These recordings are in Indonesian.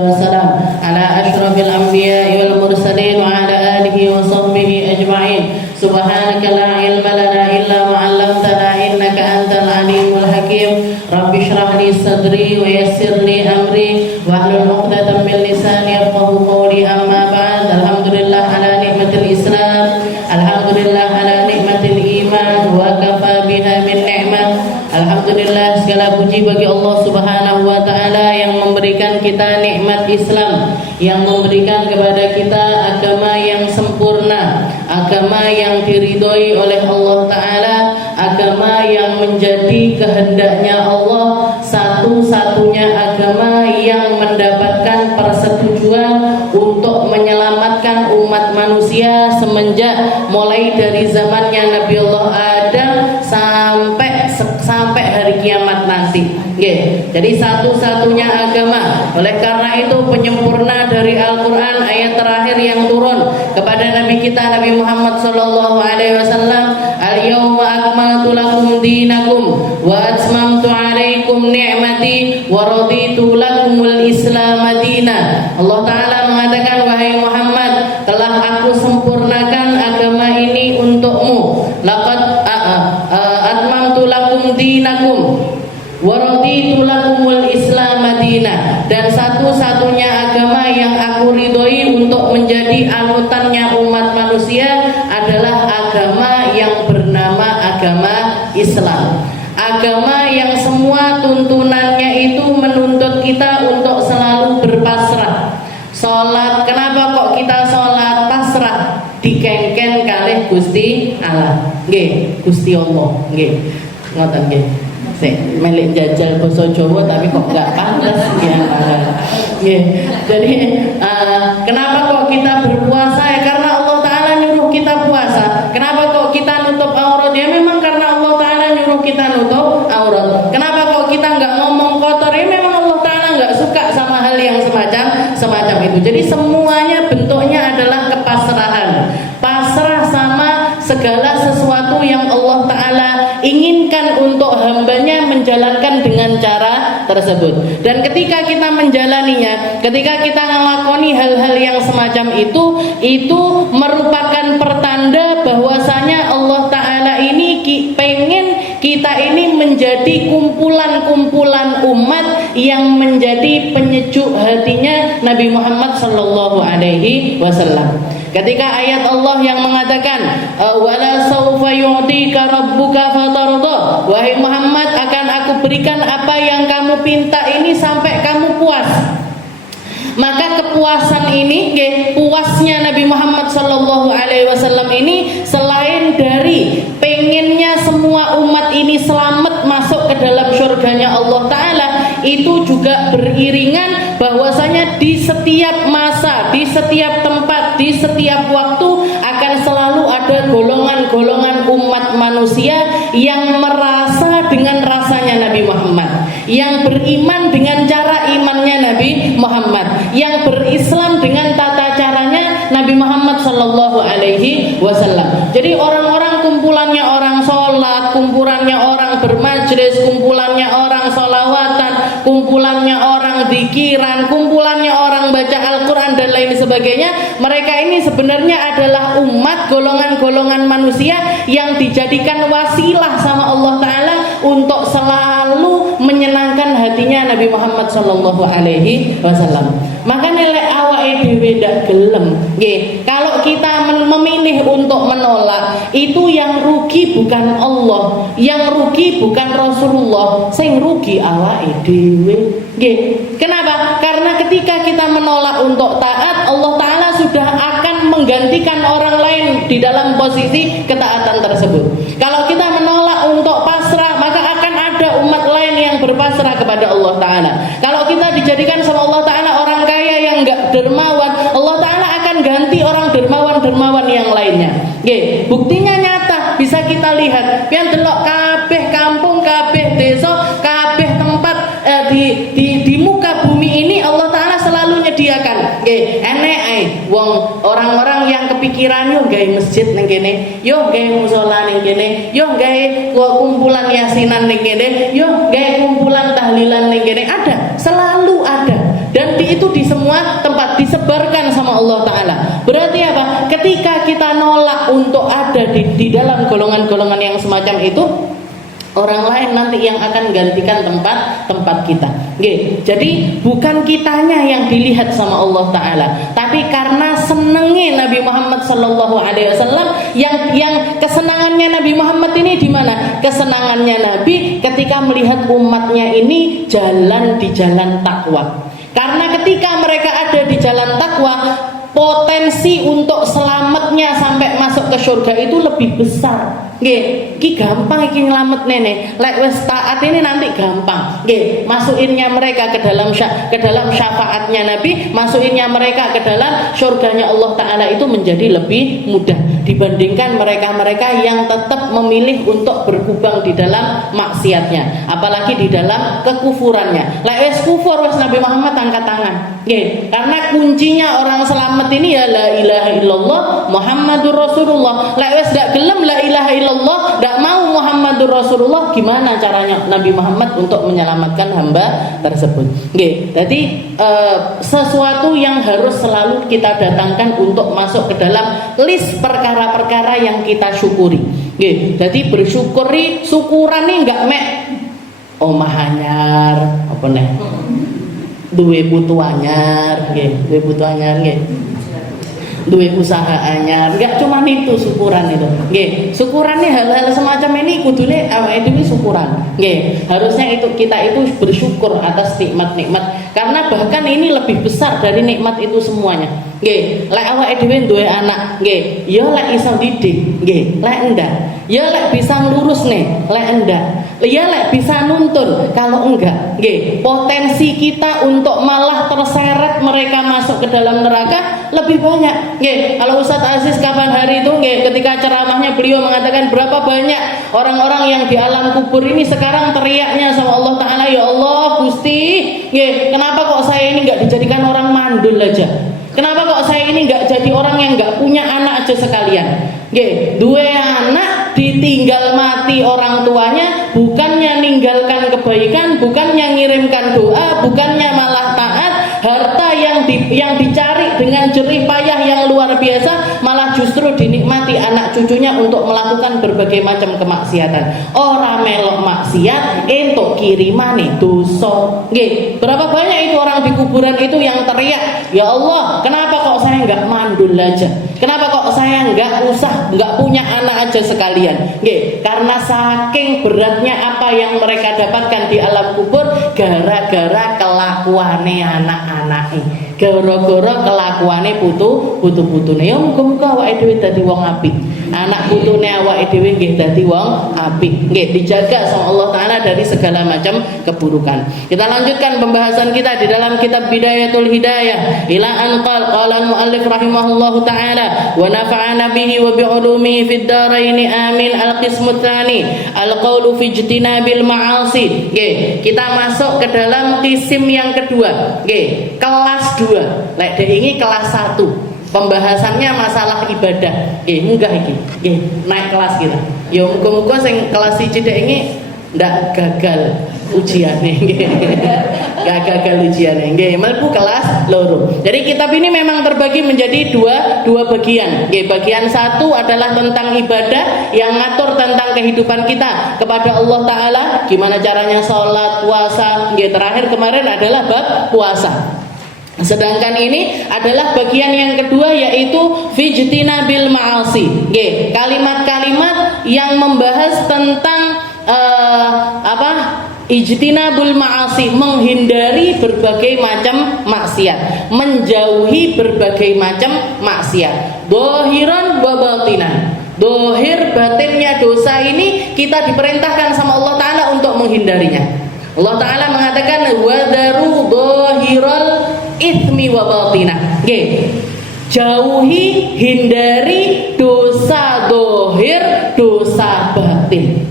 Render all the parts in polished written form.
والسلام على أشرف الأنبياء والمرسلين وعلى آله وصحبه أجمعين. سبحانك لا علم لنا إلا ما علمتنا إنك أنت العليم الحكيم. رب اشرح لي صدري ويسر لي أمري واحلل عقدة من لساني يفقهوا قولي. أما بعد، الحمد لله على نعمة الإسلام، الحمد لله على نعمة الإيمان وكفى بها من نعمة. Alhamdulillah, segala puji bagi Allah Subhanahu wa taala yang memberikan kita nikmat Islam, yang memberikan kepada kita agama yang sempurna, agama yang diridhoi oleh Allah taala, agama yang menjadi kehendaknya Allah, satu-satunya agama yang mendapatkan persetujuan untuk menyelamatkan umat manusia semenjak mulai dari zamannya Nabi Allah Adam sampai hari kiamat nanti. Jadi satu-satunya agama. Oleh karena itu penyempurna dari Al-Quran, ayat terakhir yang turun kepada Nabi kita Nabi Muhammad sallallahu alaihi wasallam, al-yawma akmaltu lakum dinakum wa atmamtu alaikum ni'mati wa raditu lakumul islam madina. Allah taala mengatakan, wahai Muhammad, telah aku sempurnakan agama ini untukmu. Laqad atmamtu lakum dinakum wa raditu lakumul islam madina. Dan satu-satunya agama yang aku ridhoi untuk menjadi anutannya umat manusia adalah agama yang bernama agama Islam. Agama yang semua tuntunannya itu menuntut kita untuk selalu berpasrah. Sholat, kenapa kok kita sholat pasrah? Dikengken kalih Gusti Allah. Nggih, Gusti Allah. Nggih. Ngoten nggih. Sik melek jajal basa Jawa tapi kok enggak pantes ya. Nggih. Jadi kenapa kok kita berpuasa? Ya karena Allah taala nyuruh kita puasa. Kenapa kok kita nutup aurat? Ya memang karena Allah taala nyuruh kita nutup aurat. Kenapa kok kita enggak ngomong kotor? Ya memang Allah taala enggak suka sama hal yang semacam itu. Jadi semuanya bentuknya adalah kepasrahan. Pasrah sama segala sesuatu yang Allah taala inginkan untuk hambanya menjalankan dengan cara tersebut. Dan ketika kita menjalaninya, ketika kita ngelakoni hal-hal yang semacam itu merupakan pertanda bahwasanya Allah taala ini pengen kita ini menjadi kumpulan-kumpulan umat yang menjadi penyejuk hatinya Nabi Muhammad sallallahu alaihi wasallam. Ketika ayat Allah yang mengatakan wala saufa yu'tika rabbuka fatarda, wahai Muhammad, akan aku berikan apa yang kamu pinta ini sampai kamu puas. Maka kepuasan ini, puasnya Nabi Muhammad sallallahu alaihi wasallam ini, selain dari pengennya semua umat ini selamat masuk ke dalam surganya Allah taala, itu juga beriringan bahwasanya di setiap masa, di setiap tempat, di setiap waktu akan selalu ada golongan-golongan umat manusia yang merasa dengan rasanya Nabi Muhammad, yang beriman dengan cara imannya Nabi Muhammad, yang berislam dengan tata caranya Nabi Muhammad sallallahu alaihi wasallam. Jadi orang-orang kumpulannya orang sholat, kumpulannya orang bermajlis, kumpulannya orang sholawatan, kumpulannya orang zikiran, kumpulannya orang baca Al-Quran dan lain sebagainya. Mereka ini sebenarnya adalah umat, golongan-golongan manusia yang dijadikan wasilah sama Allah taala untuk selalu menyenangkan hatinya Nabi Muhammad sallallahu alaihi wasallam. Maka nilai awake dhewe ndak gelem. Nggih, kalau kita memilih untuk menolak, itu yang rugi bukan Allah, yang rugi bukan Rasulullah, sing rugi awake dhewe. Nggih. Kenapa? Karena ketika kita menolak untuk taat, Allah taala sudah akan menggantikan orang lain di dalam posisi ketaatan tersebut. Kalau kita menolak untuk pasrah, maka akan ada umat lain yang berpasrah kepada Allah taala. Kalau kita dijadikan sama Allah taala orang kaya yang enggak dermawan, Allah taala akan ganti orang dermawan-dermawan yang lainnya. Nggih, buktinya nyata bisa kita lihat. Pian delok kabeh kampung, kabeh desa, kabeh tempat di muka bumi ini Allah taala selalu nyediakan. Nggih, enek ae wong orang-orang yang kepikiran yo gawe masjid ning kene, yo gawe musala ning kene, yo gawe kumpulan yasinan ning kene, yo gawe kumpulan tahlilan ning kene. Ada, selalu ada. Dan itu Allah Ta'ala. Berarti apa? Ketika kita nolak untuk ada di dalam golongan-golongan yang semacam itu, orang lain nanti yang akan gantikan tempat kita. Jadi bukan kitanya yang dilihat sama Allah Ta'ala, tapi karena senengnya Nabi Muhammad Sallallahu Alaihi Wasallam, yang kesenangannya Nabi Muhammad ini di mana? Kesenangannya Nabi ketika melihat umatnya ini jalan di jalan takwa. Karena ketika mereka ada di jalan takwa, potensi untuk selamatnya sampai masuk ke surga itu lebih besar. Ki gampang iki nyelamet nenek. Lek wis taat ini nanti gampang. Masukinnya mereka ke dalam syafaatnya Nabi, masukinnya mereka ke dalam surganya Allah Ta'ala itu menjadi lebih mudah dibandingkan mereka-mereka yang tetap memilih untuk berkubang di dalam maksiatnya, apalagi di dalam kekufurannya. Lek wis kufur wis Nabi Muhammad angkat tangan. Karena kuncinya orang selamat ini ya la ilaha illallah Muhammadur Rasulullah. Lek wis gak gelem la ilaha illallah, gak mau Muhammadur Rasulullah, gimana caranya Nabi Muhammad untuk menyelamatkan hamba tersebut? Jadi sesuatu yang harus selalu kita datangkan untuk masuk ke dalam list perkara-perkara yang kita syukuri. Jadi bersyukuri, syukuran nih gak mek omah anyar apa nih? Duwe putu anyar, duwe putu anyar, duwe usaha anyar, enggak cuma itu syukuran itu. Syukuran nih hal-hal semacam ini kudune awake dhewe syukuran. Harusnya itu kita itu bersyukur atas nikmat-nikmat, karena bahkan ini lebih besar dari nikmat itu semuanya. Lek awake dhewe duwe anak, ya lek iso didik, lek enggak, ya lek bisa ngurus nih, lek enggak, ya lek bisa nuntun, kalau enggak, potensi kita untuk malah terseret mereka masuk ke dalam neraka lebih banyak. Kalau Ustadz Aziz kapan hari itu ketika ceramahnya beliau mengatakan berapa banyak orang-orang yang di alam kubur ini sekarang teriaknya sama Allah Ta'ala, ya Allah Gusti, kenapa kok saya ini nggak dijadikan orang mandul aja? Kenapa kok saya ini nggak jadi orang yang nggak punya anak aja sekalian? Dua anak ditinggal mati orang tuanya, bukannya ninggalkan kebaikan, bukannya ngirimkan doa, bukannya malah taat, harta yang dicari dengan jerih payah yang luar biasa, malah justru dinikmati anak cucunya untuk melakukan berbagai macam kemaksiatan. Orang melok maksiat entuk kirimane dosa. Berapa banyak itu orang di kuburan itu yang teriak, ya Allah, kenapa kok saya nggak mandul aja? Kenapa kok saya nggak punya anak aja sekalian? Karena saking beratnya apa yang mereka dapatkan di alam kubur gara-gara kelakuane anak-anake, gara-gara kelakuane putu-putune. Ya muga-muga awake dhewe dadi wong apik, anak putune awake dhewe nggih dadi wong apik, dijaga sama Allah Ta'ala dari segala macam keburukan. Kita lanjutkan pembahasan kita di dalam kitab Bidayatul Hidayah ila an qala al-muallif rahimahullahu ta'ala wa nafa'ana bihi wa bi'ulumihi fid dharain amin. Al-qismu tsani al-qaulu fi ijtinabil ma'asi. Kita masuk ke dalam kisim yang kedua, kelas 2. Lek ini kelas 1. Pembahasannya masalah ibadah. Munggah iki. Naik kelas kita. Ya muga-muga sing kelas 1 ini ndak gagal ujiannya. Gak gagal ujiannya. Mlebu kelas loro. Jadi kitab ini memang terbagi menjadi dua bagian. Bagian 1 adalah tentang ibadah yang ngatur tentang kehidupan kita kepada Allah Ta'ala, gimana caranya sholat, puasa. Terakhir kemarin adalah bab puasa. Sedangkan ini adalah bagian yang kedua, yaitu fijtinabil ma'asi. Kalimat-kalimat yang membahas tentang ijtinabul ma'asi, menghindari berbagai macam maksiat, menjauhi berbagai macam maksiat. Dohiran wa batinan. Dohir batinnya dosa ini kita diperintahkan sama Allah Ta'ala untuk menghindarinya. Allah Ta'ala mengatakan wadaru dohiral ithmi wa batinah. Jauhi, hindari dosa dohir, dosa batin.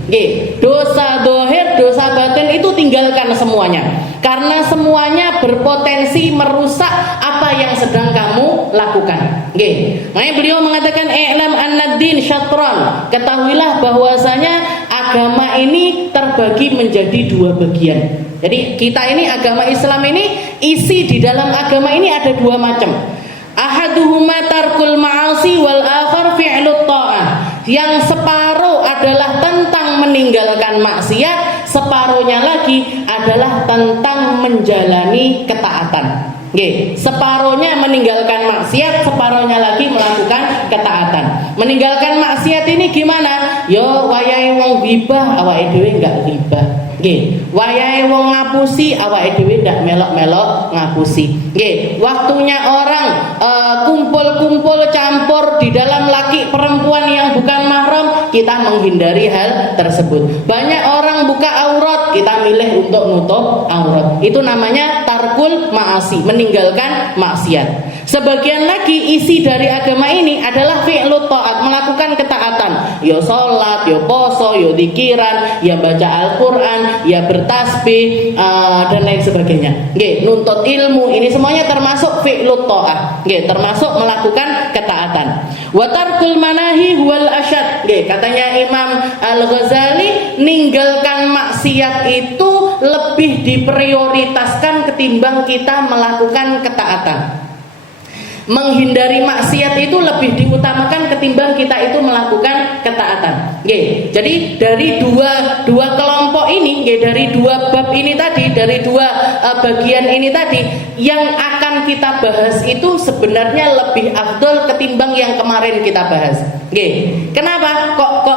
Dosa dohir, dosa batin itu tinggalkan semuanya, karena semuanya berpotensi merusak apa yang sedang kamu lakukan. Makanya beliau mengatakan i'lam annad-din syatran. Ketahuilah bahwasanya agama ini terbagi menjadi 2 bagian. Jadi kita ini agama Islam ini, isi di dalam agama ini ada 2 macam. Ahaduhuma tarkul ma'asi wal akhar fi'lut ta'ah. Yang separuh adalah tentang meninggalkan maksiat, separuhnya lagi adalah tentang menjalani ketaatan. Nggih, separuhnya meninggalkan maksiat, separuhnya lagi melakukan ketaatan. Meninggalkan maksiat ini gimana? Yo wayahe wong ghibah awake dhewe enggak ghibah. Nggih, wayahe wong ngapusi awake dhewe ndak melok-melok ngapusi. Nggih, waktunya orang kumpul-kumpul campur di dalam laki perempuan yang bukan mahram, kita menghindari hal tersebut. Banyak orang buka aurat, kita milih untuk nutup aurat. Itu namanya tarkul ma'asi, meninggalkan maksiat. Sebagian lagi isi dari agama ini adalah fi'lut ta'at, melakukan ketaatan. Ya sholat, ya poso, ya dzikiran, ya baca Al-Quran, ya bertasbih, dan lain sebagainya. Nggih, nuntut ilmu, ini semuanya termasuk fi'lut ta'at. Nggih, termasuk melakukan ketaatan. Wa tarkul manahi wal asyad. Nggih, katanya Imam Al-Ghazali, ninggalkan maksiat itu lebih diprioritaskan ketimbang kita melakukan ketaatan. Menghindari maksiat itu lebih diutamakan ketimbang kita itu melakukan ketaatan. Nggih. Jadi dari dua kelompok ini, nggih, dari dua bab ini tadi, dari dua bagian ini tadi, yang akan kita bahas itu sebenarnya lebih afdol ketimbang yang kemarin kita bahas. Nggih. Kenapa kok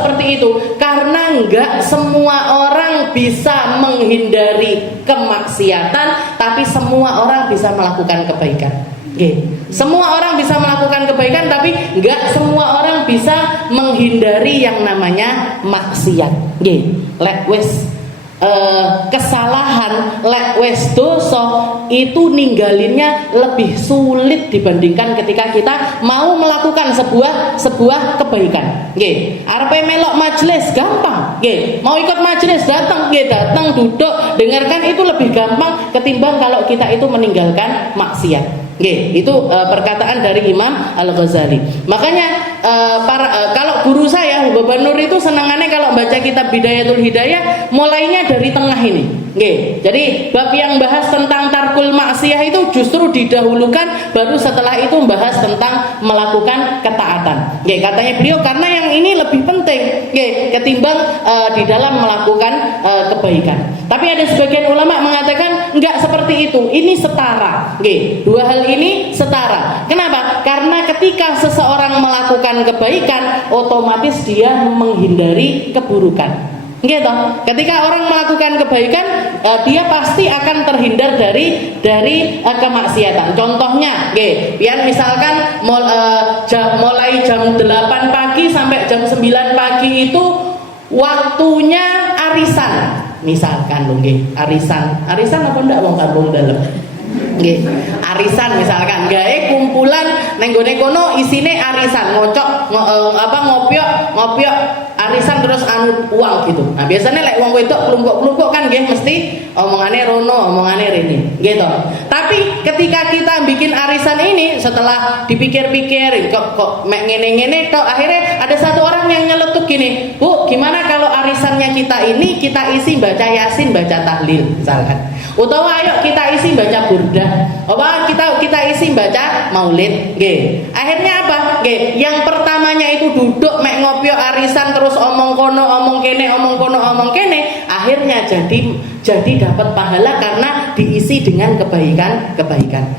seperti itu? Karena enggak semua orang bisa menghindari kemaksiatan, tapi semua orang bisa melakukan kebaikan. Okay. Semua orang bisa melakukan kebaikan, tapi nggak semua orang bisa menghindari yang namanya maksiat. Okay. Lek wis kesalahan, lek wis dosa, itu ninggalinnya lebih sulit dibandingkan ketika kita mau melakukan sebuah kebaikan. Nggih, arepe melok majelis gampang. Nggih, mau ikut majelis datang, duduk, dengarkan, itu lebih gampang ketimbang kalau kita itu meninggalkan maksiat. Nggih, itu perkataan dari Imam Al-Ghazali. Makanya kalau guru saya Bapak Nur itu senangannya kalau baca kitab Bidayatul Hidayah mulainya dari tengah ini. Nggih. Jadi bab yang bahas tentang tarkul maksiyah itu justru didahulukan, baru setelah itu bahas tentang melakukan ketaatan. Nggih, katanya beliau karena yang ini lebih penting, nggih, ketimbang di dalam melakukan kebaikan. Tapi ada sebagian ulama mengatakan enggak seperti itu. Ini setara. Nggih, dua hal ini setara. Kenapa? Karena ketika seseorang melakukan kebaikan, otomatis dia menghindari keburukan. Gitu. Ketika orang melakukan kebaikan, dia pasti akan terhindar dari kemaksiatan. Contohnya, pian misalkan mulai jam 8 pagi sampai jam 9 pagi itu waktunya arisan. Misalkan lho nggih, arisan apa ndak wong kampung dalem? Nggih, arisan misalkan gawe kumpulan neng gone kono isine arisan, ngopiok arisan terus uang gitu. Nah, biasanya lek wong wedok kelompok-kelompok kan nggih mesti omongane rono, omongane rene, gitu. Tapi ketika kita bikin arisan ini setelah dipikir-pikir kok mek ngene-ngene tok, akhirnya ada satu orang yang nyeletuk gini, "Bu, gimana kalau arisannya kita ini kita isi baca Yasin, baca tahlil misalkan. Utawa ayo kita isi baca burdah. Apa kita isi baca maulid." Nggih. Akhirnya apa? Nggih, yang pertamanya itu duduk mek ngopiok arisan terus omong kono, omong kene, omong kono, omong kene, akhirnya jadi dapat pahala karena diisi dengan kebaikan.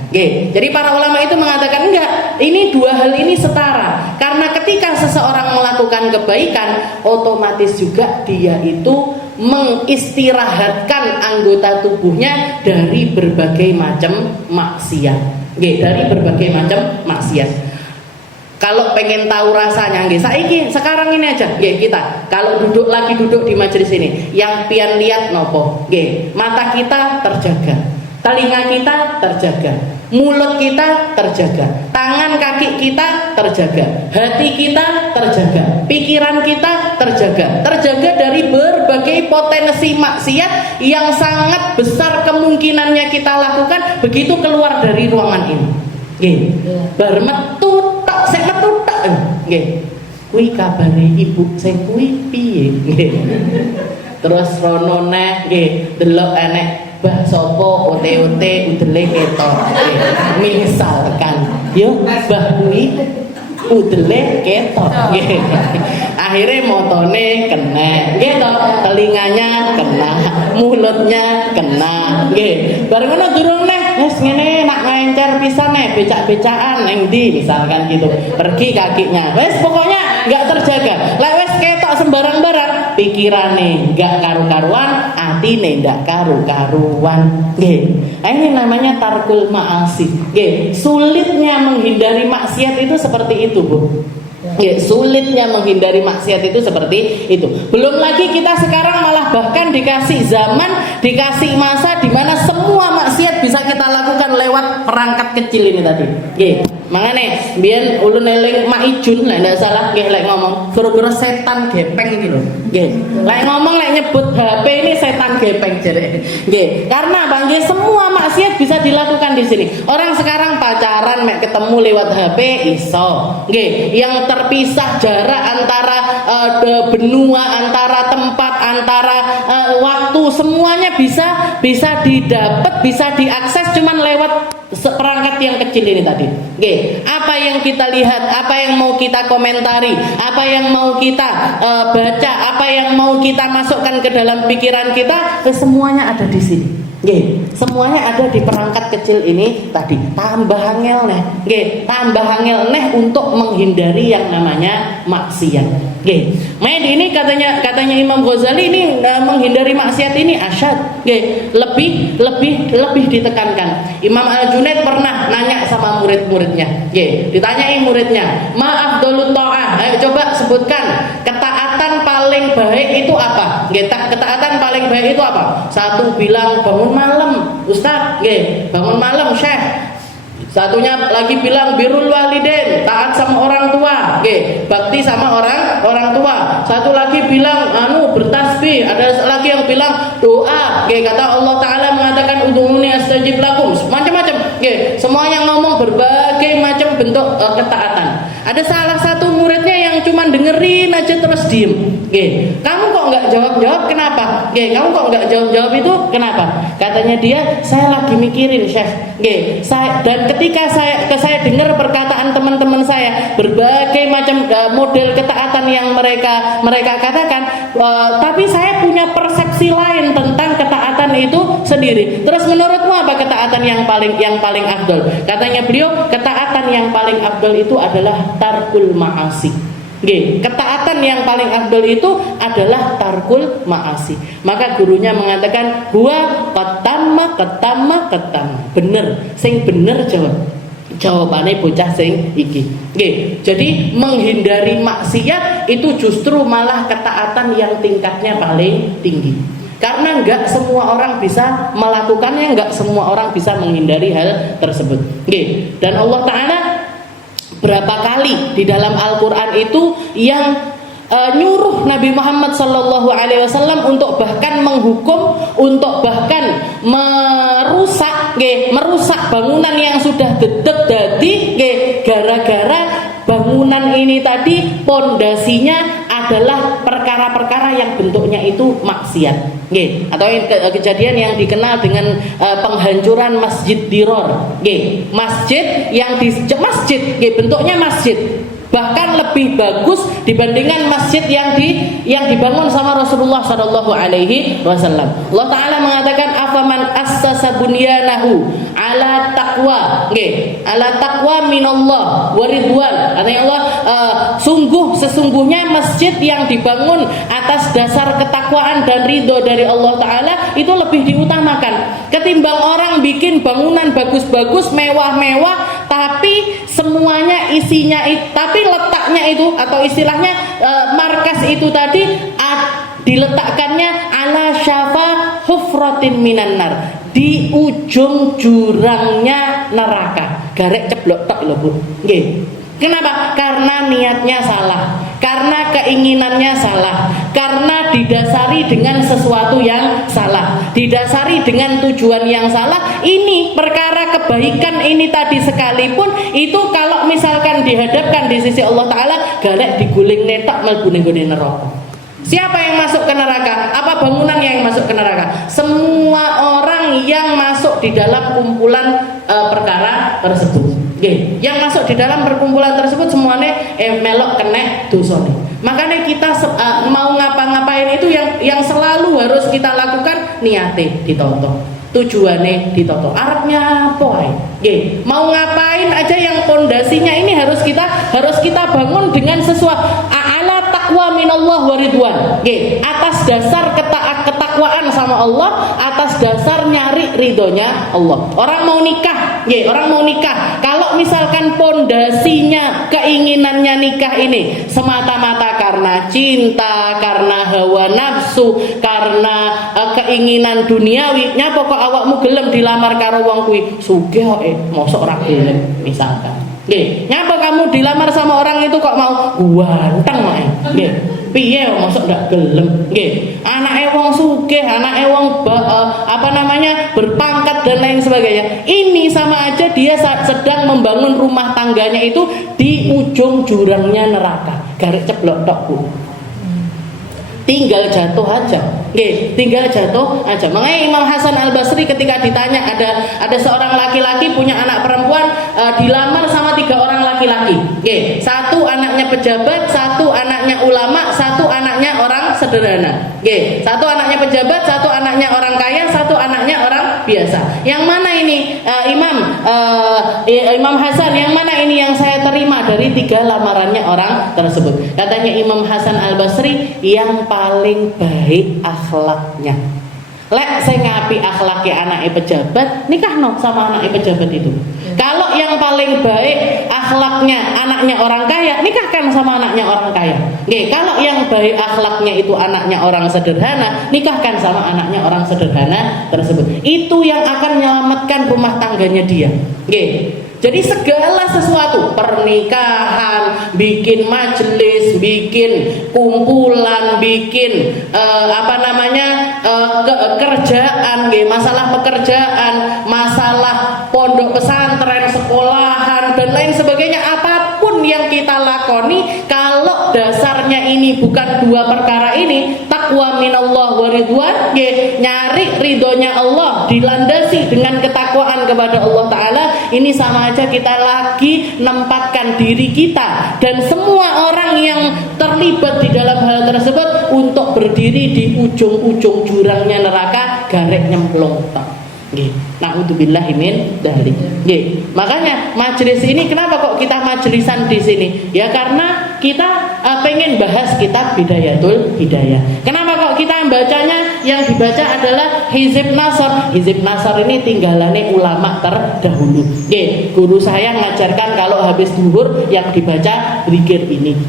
Nggih. Jadi para ulama itu mengatakan enggak, ini dua hal ini setara. Karena ketika seseorang melakukan kebaikan, otomatis juga dia itu mengistirahatkan anggota tubuhnya dari berbagai macam maksiat. Nggih, dari berbagai macam maksiat. Kalau pengen tahu rasanya, nggih, sekarang ini aja, nggih, kita kalau duduk di majelis ini, yang pian lihat nopo, nggih, mata kita terjaga, telinga kita terjaga, mulut kita terjaga, tangan kaki kita terjaga, hati kita terjaga, pikiran kita terjaga dari berbagai potensi maksiat yang sangat besar kemungkinannya kita lakukan begitu keluar dari ruangan ini. Nggih, bar metu tok, sik metu tok. Nggih. Kuwi kabare ibu sing kuwi piye? Nggih. Terus rono neh nggih, delok enek Mbah sopo ote-ote udele ketok. Misalkan, yo mbah kuwi udele ketok. Akhirnya motone kena, gitu, telinganya kena, mulutnya kena, gitu. Bareng ngono durung neh, wes ngene nak ngencer pisan nih, becak-becakan neng di, misalkan gitu, pergi kakinya, wes pokoknya nggak terjaga. Lek wes ketok sembarang-barang, pikirane nggak karu-karuan, atine ndak karu-karuan, gitu. Nah, ini namanya tarkul ma'asi, gitu. Sulitnya menghindari maksiat itu seperti itu, Bu. Ya, sulitnya menghindari maksiat itu seperti itu. Belum lagi kita sekarang malah bahkan dikasih zaman, dikasih masa di mana semua maksiat bisa kita lakukan lewat perangkat kecil ini tadi. Nggih. Mangane biyen ulun eling Mak Ijun lah ndak salah nggih lek ngomong gara-gara setan gepeng iki lho. Nggih. Lek ngomong lek nyebut HP ini setan gepeng jere. Nggih. Karena Bang nggih semua maksiat bisa dilakukan di sini. Orang sekarang pacaran mek ketemu lewat HP iso. Nggih. Yang terpisah jarak antara benua, antara tempat, antara waktu, semuanya bisa didapat, bisa diakses cuman lewat perangkat yang kecil ini tadi. Oke, apa yang kita lihat, apa yang mau kita komentari, apa yang mau kita baca, apa yang mau kita masukkan ke dalam pikiran kita, semuanya ada di sini. Oke, semuanya ada di perangkat kecil ini tadi. Tambah angel neh, oke, tambah angel neh untuk menghindari yang namanya maksiat. Oke, main ini katanya Imam Ghazali ini menghindari maksiat ini asyad. Oke, lebih ditekankan. Imam Al-Junaid pernah nanya sama murid-muridnya. Oke, ditanyai muridnya, ma afdalut ta'ah. Ayo coba sebutkan ketaatan paling baik itu apa? Oke, ketaatan paling baik itu apa? Satu bilang bangun malam, Ustaz, bangun malam, Syekh. Satunya lagi bilang birrul walidain, taat sama orang tua, bakti sama orang tua. Satu lagi bilang bertasbih, ada lagi yang bilang doa, kata Allah Taala mengatakan ud'uni astajib lakum, macam-macam. Semua yang ngomong berbagai macam bentuk ketaatan. Ada salah satu muridnya yang cuma dengerin aja terus diem. Kamu kok nggak jawab-jawab, kenapa? Kamu kok nggak jawab-jawab itu kenapa? Katanya dia, saya lagi mikirin, Syekh. Dan ketika saya dengar perkataan teman-teman saya, berbagai macam model ketaatan yang mereka katakan, tapi saya punya persepsi lain tentang ketaatan itu sendiri. Terus menurutmu apa ketaatan yang paling afdol? Katanya beliau, ketaatan yang paling afdol itu adalah tarkul ma'asi. Ketaatan yang paling afdol itu adalah tarkul ma'asi. Maka gurunya mengatakan huwa ketama. Bener, sing bener jawabannya bocah sing iki. Jadi menghindari maksiat itu justru malah ketaatan yang tingkatnya paling tinggi. Karena enggak semua orang bisa melakukannya, enggak semua orang bisa menghindari hal tersebut. Dan Allah Ta'ala berapa kali di dalam Al-Quran itu yang nyuruh Nabi Muhammad SAW untuk bahkan menghukum, untuk bahkan merusak bangunan yang sudah dedek dadi, gara-gara bangunan ini tadi pondasinya adalah perkara-perkara yang bentuknya itu maksiat. Atau kejadian yang dikenal dengan penghancuran Masjid Dirar. Masjid bentuknya masjid, bahkan lebih bagus dibandingkan masjid yang dibangun sama Rasulullah sallallahu alaihi wasallam. Allah Taala mengatakan afaman assasa bunyanahu ala taqwa, ala taqwa minallah wa ridwan. Artinya Allah, sesungguhnya masjid yang dibangun atas dasar ketakwaan dan ridho dari Allah Taala itu lebih diutamakan ketimbang orang bikin bangunan bagus-bagus, mewah-mewah, tapi semuanya isinya tapi letaknya itu atau istilahnya markas itu tadi diletakkannya ala syafa hufratin minan nar, di ujung jurangnya neraka. Garek ceblok tok lho, Bu. Kenapa? Karena niatnya salah, karena keinginannya salah, karena didasari dengan sesuatu yang salah, didasari dengan tujuan yang salah. Ini perkara kebaikan ini tadi sekalipun itu kalau misalkan dihadapkan di sisi Allah Ta'ala, galek diguling netak mlebu ning neraka. Siapa yang masuk ke neraka? Apa bangunan yang masuk ke neraka? Semua orang yang masuk di dalam kumpulan perkara tersebut. Oke. Yang masuk di dalam perkumpulan tersebut semuanya melok kena dosane. Makanya kita mau ngapa-ngapain itu yang selalu harus kita lakukan niate ditoto. Tujuannya ditoto. Arabnya apa ae? Mau ngapain aja yang pondasinya ini harus kita bangun dengan sesuatu ala taqwa minallah wa ridwan. Atas dasar ketakwaan sama Allah, atas dasar nyari ridhonya Allah. Orang mau nikah, kalau misalkan pondasinya keinginannya nikah ini semata-mata karena cinta, karena hawa nafsu, karena keinginan duniawi, nyapa kok awakmu gelem dilamar karo wong kuwi sugih kok mosok ora gelem misalkan. Nyapa kamu dilamar sama orang itu kok mau ganteng ae. Piye mosok ndak gelem. Anake wong sugih, anake wong berpangkat dan lain sebagainya. Ini sama aja dia sedang membangun rumah tangganya itu di ujung jurangnya neraka. Garik ceblok tok, Bu. Tinggal jatuh aja. Tinggal jatuh aja. Makanya Imam Hasan Al-Basri ketika ditanya ada seorang laki-laki punya anak perempuan dilamar sama 3 orang laki-laki. Satu anaknya pejabat, satu anaknya ulama, satu anaknya orang sederhana. Satu anaknya pejabat, satu anaknya orang kaya, satu anaknya orang biasa. Yang mana ini Imam Hasan, yang mana ini yang saya terima dari 3 lamarannya orang tersebut? Katanya Imam Hasan Al-Basri, yang paling baik akhlaknya. Lek saya ngapi akhlaknya anaknya pejabat, nikah no sama anaknya pejabat itu. Kalau yang paling baik akhlaknya anaknya orang kaya, nikahkan sama anaknya orang kaya. Kalau yang baik akhlaknya itu anaknya orang sederhana, nikahkan sama anaknya orang sederhana tersebut. Itu yang akan menyelamatkan rumah tangganya dia. Jadi segala sesuatu, pernikahan, bikin majelis, bikin kumpulan, bikin kerjaan, masalah pekerjaan, masalah pondok pesantren, sekolahan dan lain sebagainya, apapun yang kita lakoni, kalau dasarnya ini bukan 2 perkara ini, takwa minallah wa ridwan, nyari ridhonya Allah, dilandasi dengan ketakwaan kepada Allah Ta'ala, ini sama aja kita lagi nempatkan diri kita dan semua orang yang terlibat di dalam hal tersebut untuk berdiri di ujung-ujung jurangnya neraka, garek nyemplung. Na'udzubillahi min dzalik. Makanya majelis ini kenapa kok kita majelisan di sini? Ya karena kita pengen bahas kitab Bidayatul Hidayah. Kenapa kok kita bacanya yang dibaca adalah Hizib Nasr? Hizib Nasr ini tinggalannya ulama terdahulu. Guru saya ngajarkan kalau habis zuhur yang dibaca zikir ini.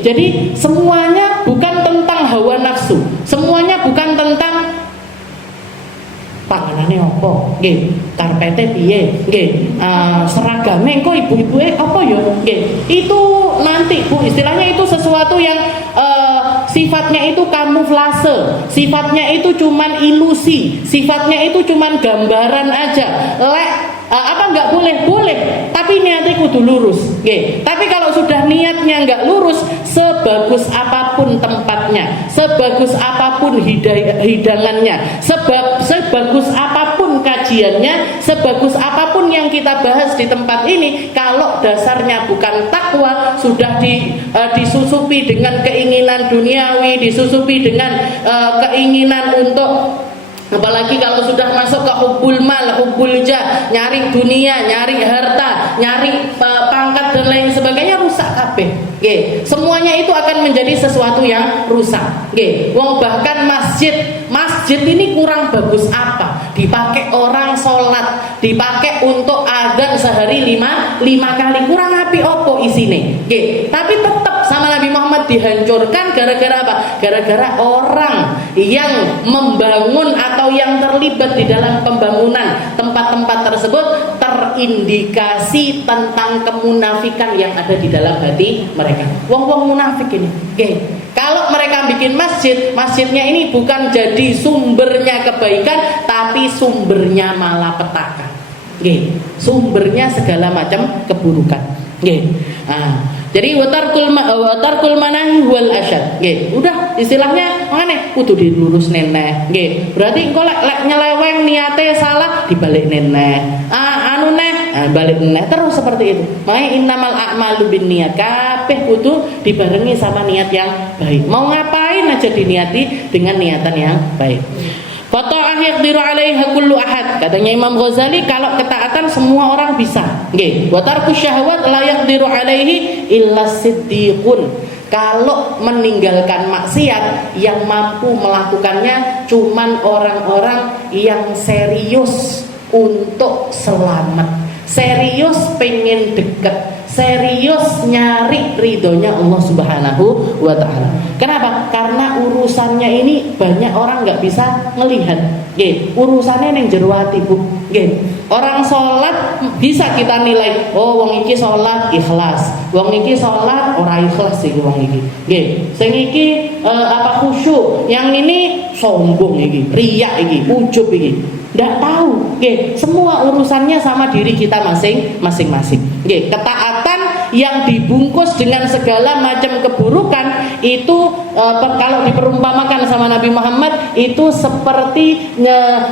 Jadi semuanya bukan tentang hawa nafsu, semuanya bukan tentang panganane opo, karpete piye, seragame kok ibu-ibu apa ya, itu nanti Bu, istilahnya itu sesuatu yang sifatnya itu kamuflase, sifatnya itu cuman ilusi, sifatnya itu cuman gambaran aja. Nggak boleh, tapi niatnya kudu lurus. Tapi kalau sudah niatnya nggak lurus, sebagus apapun tempatnya, sebagus apapun hidangannya, sebagus apapun kajiannya, sebagus apapun yang kita bahas di tempat ini, kalau dasarnya bukan takwa, sudah disusupi dengan keinginan duniawi, disusupi dengan keinginan untuk, apalagi kalau sudah masuk ke hubbul mal, hubbul jah, nyari dunia, nyari harta, nyari pangkat dan lain sebagainya, rusak kabeh. Semuanya itu akan menjadi sesuatu yang rusak. Wong bahkan masjid ini kurang bagus apa? Dipakai orang sholat, dipakai untuk adzan sehari 5 kali, kurang api opo isine. Tapi tetap sama Nabi Muhammad dihancurkan gara-gara apa? Gara-gara orang yang membangun atau yang terlibat di dalam pembangunan tempat-tempat tersebut terindikasi tentang kemunafikan yang ada di dalam hati mereka. Wong-wong munafik ini. Kalau mereka bikin masjidnya ini bukan jadi sumbernya kebaikan, tapi sumbernya malapetaka. Sumbernya segala macam keburukan. Jadi watarkul manahi wal asyad. Nggih, udah istilahnya mangane kudu dilurus neneh. Nggih, berarti engko lek nyeleweng niate salah dibalik neneh. Anu neh, balik neneh terus seperti itu. Makanya innamal a'malu binniyat. Kabeh kudu dibarengi sama niat yang baik. Mau ngapain aja diniati dengan niatan yang baik. Fata'ah yaqdiru 'alaiha kullu ahad. Katanya Imam Ghazali, kalau ketaatan semua orang bisa. Nggih. Wa tarku syahwat la yaqdiru 'alaihi illa siddiqun. Kalau meninggalkan maksiat yang mampu melakukannya cuman orang-orang yang serius untuk selamat, serius pengen deket, serius nyari ridhonya Allah Subhanahu wa ta'ala. Kenapa? Karena urusannya ini banyak orang nggak bisa melihat. Nggih, urusannya yang jero ati, Bu. Nggih. Orang sholat bisa kita nilai, oh wong iki sholat ikhlas, wong iki sholat ora ikhlas iki wong iki. Nggih. Sing iki khusyuk, yang ini sombong iki, riya iki, ujub iki. Nggak tahu, nggih. Semua urusannya sama diri kita masing-masing. Nggih, ketaatan yang dibungkus dengan segala macam keburukan itu kalau diperumpamakan sama Nabi Muhammad itu seperti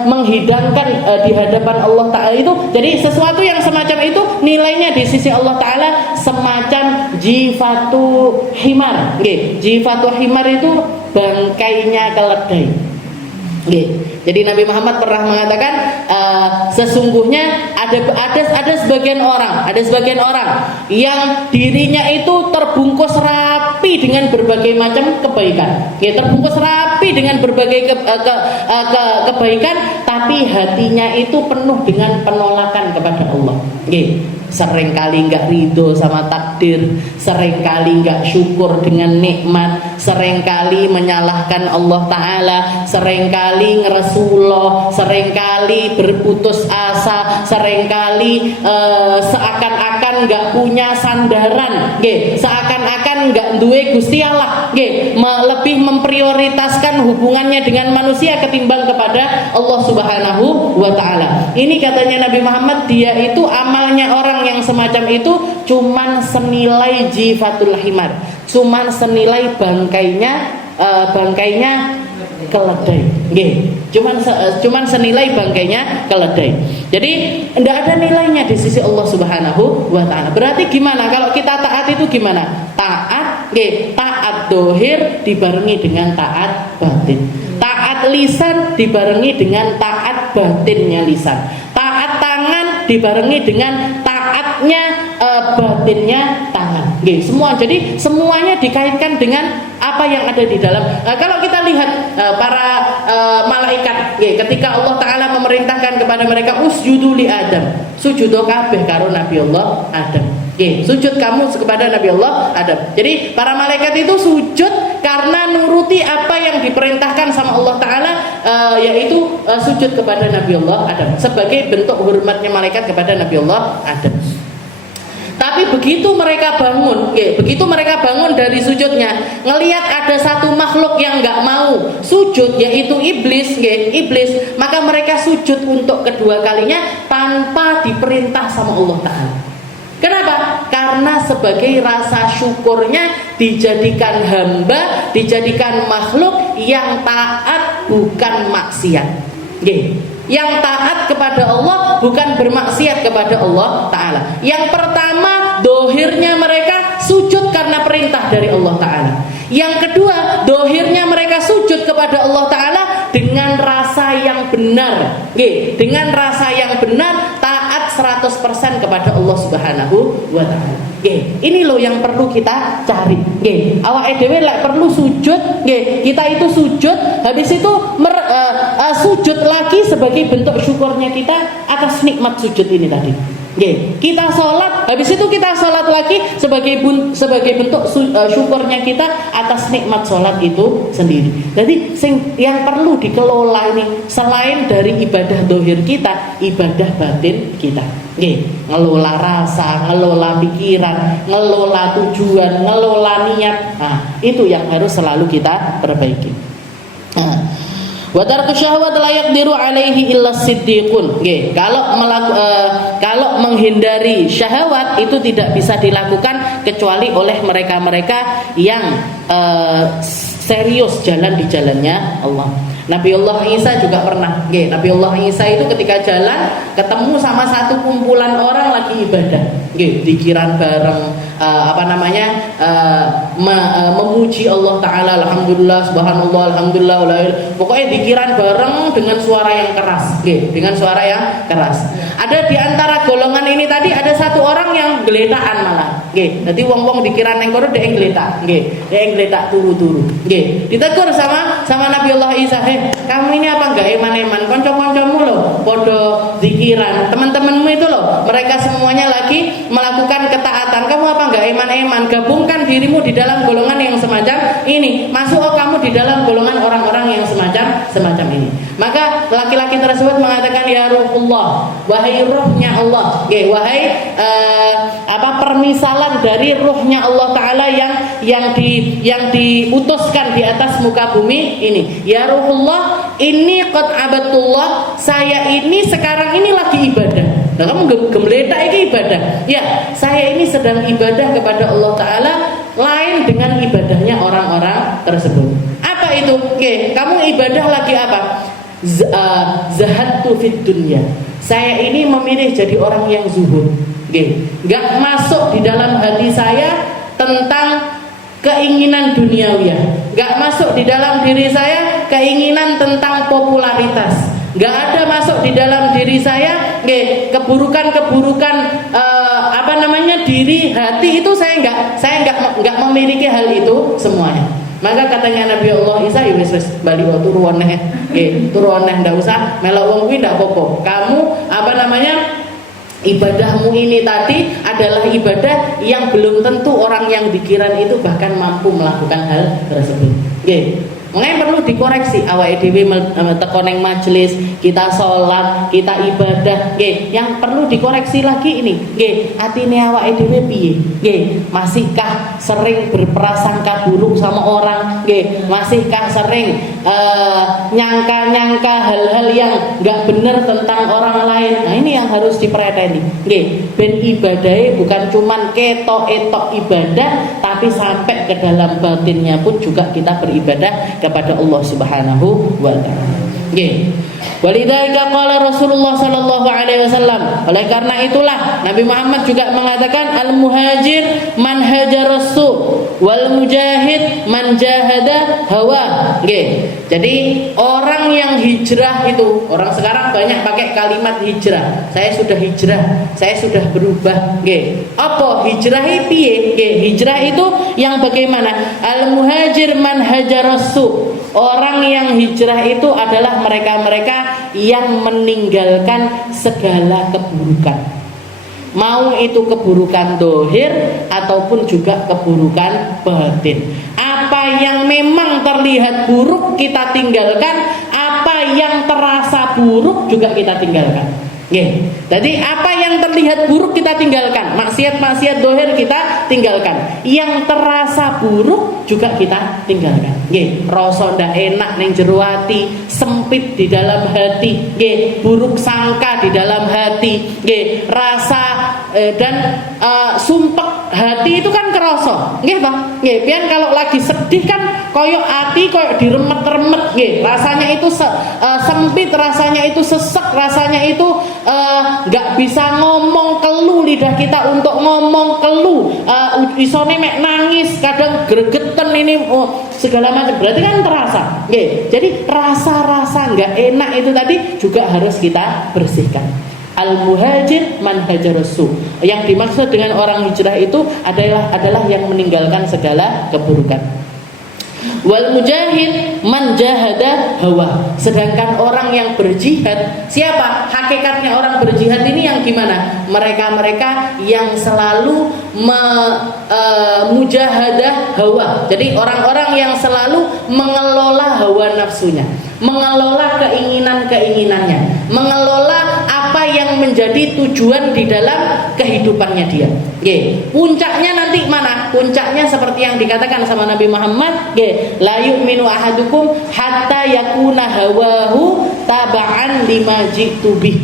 menghidangkan di hadapan Allah Ta'ala itu. Jadi sesuatu yang semacam itu nilainya di sisi Allah Ta'ala semacam jifatu himar. Nggih, jifatu himar itu bangkainya keledai. Nggih. Jadi Nabi Muhammad pernah mengatakan sesungguhnya ada sebagian orang yang dirinya itu terbungkus rapi dengan berbagai macam kebaikan. Ya, terbungkus rapi dengan berbagai kebaikan, tapi hatinya itu penuh dengan penolakan kepada Allah. Nggih. Seringkali nggak ridho sama takdir, seringkali nggak syukur dengan nikmat, seringkali menyalahkan Allah Ta'ala, seringkali ngeresullah, seringkali berputus asa, seringkali seakan-akan nggak punya sandaran, nggih, seakan-akan nggak duwe Gusti Allah, nggih, lebih memprioritaskan hubungannya dengan manusia ketimbang kepada Allah Subhanahu wa Ta'ala. Ini katanya Nabi Muhammad, dia itu amalnya orang yang semacam itu cuman senilai jifatul himar, cuman senilai bangkainya keledai. Nggih, cuman senilai bangkainya keledai. Jadi tidak ada nilainya di sisi Allah Subhanahu wa Ta'ala. Berarti gimana kalau kita taat itu gimana? Taat, nggih, taat dohir dibarengi dengan taat batin. Taat lisan dibarengi dengan taat batinnya lisan. Taat tangan dibarengi dengan taatnya batinnya tangan. Nggih, semua. Jadi semuanya dikaitkan dengan apa yang ada di dalam. Kalau kita lihat para malaikat, nggih, ketika Allah Ta'ala memerintahkan kepada mereka usjudu li Adam, sujud kabeh karo Nabi Allah Adam. Nggih, sujud kamu kepada Nabi Allah Adam. Jadi para malaikat itu sujud karena nuruti apa yang diperintahkan sama Allah Ta'ala, yaitu sujud kepada Nabi Allah Adam sebagai bentuk hormatnya malaikat kepada Nabi Allah Adam. Tapi begitu mereka bangun dari sujudnya, ngelihat ada satu makhluk yang nggak mau sujud, yaitu iblis, iblis, maka mereka sujud untuk kedua kalinya tanpa diperintah sama Allah Ta'ala. Kenapa? Karena sebagai rasa syukurnya dijadikan hamba, dijadikan makhluk yang taat bukan maksiat. Yang taat kepada Allah bukan bermaksiat kepada Allah Ta'ala. Yang pertama, dohirnya mereka sujud karena perintah dari Allah Ta'ala. Yang kedua, dohirnya mereka sujud kepada Allah Ta'ala dengan rasa yang benar. Dengan rasa yang benar, taat 100% kepada Allah Subhanahu wa Ta'ala. Ini loh yang perlu kita cari. Awake dhewe lek perlu sujud, kita itu sujud, habis itu sujud lagi sebagai bentuk syukurnya kita atas nikmat sujud ini tadi. Kita sholat, habis itu kita sholat lagi sebagai bentuk syukurnya kita atas nikmat sholat itu sendiri. Jadi yang perlu dikelola ini selain dari ibadah dohir kita, ibadah batin kita. Ngelola rasa, ngelola pikiran, ngelola tujuan, ngelola niat. Nah, itu yang harus selalu kita perbaiki. Wa tarku syahwat la yaqdiru alaihi illa siddiqun. Kalau menghindari syahwat itu tidak bisa dilakukan kecuali oleh mereka-mereka yang serius jalan di jalannya Allah. Nabiullah Isa juga pernah. Nabiullah Isa itu ketika jalan ketemu sama satu kumpulan orang lagi ibadah. Dikiran bareng, memuji Allah Taala, alhamdulillah, subhanallah, alhamdulillah, pokoknya dikiran bareng dengan suara yang keras. Dengan suara yang keras. Ada di antara golongan ini tadi ada satu orang yang geletaan malah. Jadi wong-wong dikiran yang kono dhek geletak. Dhek geletak turu-turu. Ditegur sama Nabiullah Isa, kamu ini apa enggak eman-eman? Konco-koncomu loh podo zikiran, teman-temanmu itu loh, mereka semuanya lagi melakukan ketaatan. Kamu apa enggak eman-eman? Gabungkan dirimu di dalam golongan yang semacam ini. Masuk kamu di dalam golongan orang-orang yang semacam ini. Maka laki-laki tersebut mengatakan, ya Ruhullah, wahai ruhnya Allah. Wahai permisalan dari ruhnya Allah Taala yang diutuskan di atas muka bumi ini. Ya Ruhullah, ini qad abatullah, saya ini sekarang ini lagi ibadah. Nah, kamu gemeletak ini ibadah. Ya, saya ini sedang ibadah kepada Allah Ta'ala, lain dengan ibadahnya orang-orang tersebut. Apa itu? Kamu ibadah lagi apa? Zahadtu fid dunya. Saya ini memilih jadi orang yang zuhud. Gak masuk di dalam hati saya tentang keinginan duniawiyah. Gak masuk di dalam diri saya keinginan tentang popularitas. Gak ada masuk di dalam diri saya keburukan-keburukan diri hati itu saya enggak memiliki hal itu semuanya. Maka katanya Nabi Allah Isa, wis bali turu neh. Turu neh ndak usah melok wong kuwi ndak apa-apa. Kamu ibadahmu ini tadi adalah ibadah yang belum tentu orang yang dikiran itu bahkan mampu melakukan hal tersebut. Makanya perlu dikoreksi awake dhewe teko ning majelis, kita sholat, kita ibadah, yang perlu dikoreksi lagi ini, atine awake dhewe piye? Masihkah sering berprasangka buruk sama orang? Masihkah sering nyangka-nyangka hal-hal yang enggak benar tentang orang lain? Nah, ini yang harus dipreteli. Ben ibadahnya bukan cuman ketok-etok ibadah, tapi sampai ke dalam batinnya pun juga kita beribadah kepada Allah Subhanahu wa taala. Walidzalika qala Rasulullah sallallahu alaihi wasallam. Oleh karena itulah Nabi Muhammad juga mengatakan, al-muhajir man hajarasu wal mujahid man jahada hawa. Jadi orang yang hijrah itu, orang sekarang banyak pakai kalimat hijrah. Saya sudah hijrah, saya sudah berubah. Apa hijrah piye? Hijrah itu yang bagaimana? Al-muhajir man hajarasu. Orang yang hijrah itu adalah mereka-mereka yang meninggalkan segala keburukan. Mau itu keburukan dohir ataupun juga keburukan batin. Apa yang memang terlihat buruk kita tinggalkan, apa yang terasa buruk juga kita tinggalkan. Jadi apa yang terlihat buruk kita tinggalkan, maksiat-maksiat dohir kita tinggalkan, yang terasa buruk juga kita tinggalkan. Rasa ndak enak ning jero ati, sempit di dalam hati, buruk sangka di dalam hati, rasa dan sumpek hati itu kan kerasa, Bang. Pian kalau lagi sedih kan koyo ati koyo diremet-remet, rasanya itu sempit, rasanya itu sesek, rasanya itu nggak bisa ngomong, kelu lidah kita untuk ngomong, kelu isone mek nangis, kadang gregeten ini segala macam, berarti kan terasa. Jadi rasa-rasa nggak enak itu tadi juga harus kita bersihkan. Al-muhajir man hajarasu. Yang dimaksud dengan orang hijrah itu adalah yang meninggalkan segala keburukan. Wal mujahid man jahada hawa. Sedangkan orang yang berjihad, siapa? Hakikatnya orang berjihad ini yang gimana? Mereka-mereka yang selalu mujahadah hawa. Jadi orang-orang yang selalu mengelola hawa nafsunya, mengelola keinginan-keinginannya, mengelola apa apa yang menjadi tujuan di dalam kehidupannya dia. Puncaknya nanti mana? Puncaknya seperti yang dikatakan sama Nabi Muhammad, la yu'minu ahadukum hatta yakuna hawahu taba'an lima ji'tu bih.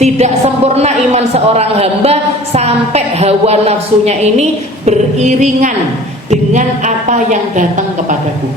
Tidak sempurna iman seorang hamba sampai hawa nafsunya ini beriringan dengan apa yang datang kepadaku.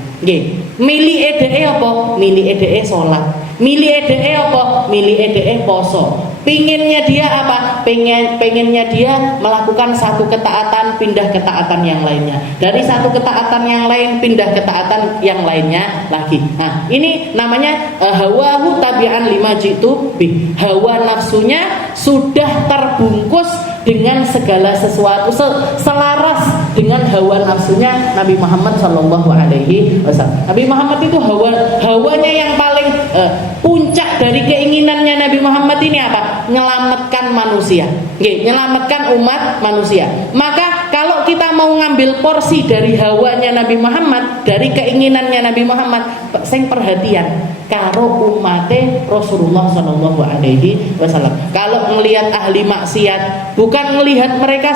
Milih ede apa? Milih ede sholat. Milih ede apa? Milih ede poso. Pengennya dia apa? Pengennya dia melakukan satu ketaatan pindah ketaatan yang lainnya. Dari satu ketaatan yang lain pindah ketaatan yang lainnya lagi. Nah, ini namanya hawahu tabi'an lima jitu bih. Hawa nafsunya sudah terbungkus dengan segala sesuatu, selaras dengan hawa nafsunya Nabi Muhammad Shallallahu Alaihi Wasallam. Nabi Muhammad itu hawanya yang paling puncak dari keinginannya Nabi Muhammad ini apa? Menyelamatkan manusia, menyelamatkan umat manusia. Maka kalau kita mau ngambil porsi dari hawanya Nabi Muhammad, dari keinginannya Nabi Muhammad, sing perhatian karo umate Rasulullah Shallallahu Alaihi Wasallam. Kalau melihat ahli maksiat, bukan melihat mereka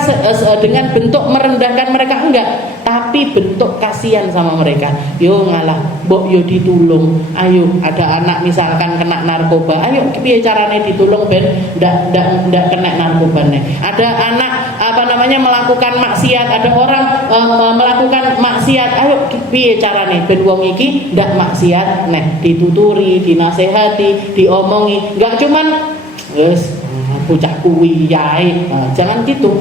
dengan bentuk merendahkan mereka, enggak, tapi bentuk kasihan sama mereka. Yo ngalah, mbok yo ditulung. Ayo, ada anak misalkan kena narkoba, ayo piye carane ditulung ben ndak kena narkobane. Ada anak melakukan maksiat, ada orang melakukan maksiat, ayo piye carane ben wong iki ndak maksiat, dituturi, dinasehati, diomongi. Enggak cuman wis bocah kuwi yae. Jangan gitu.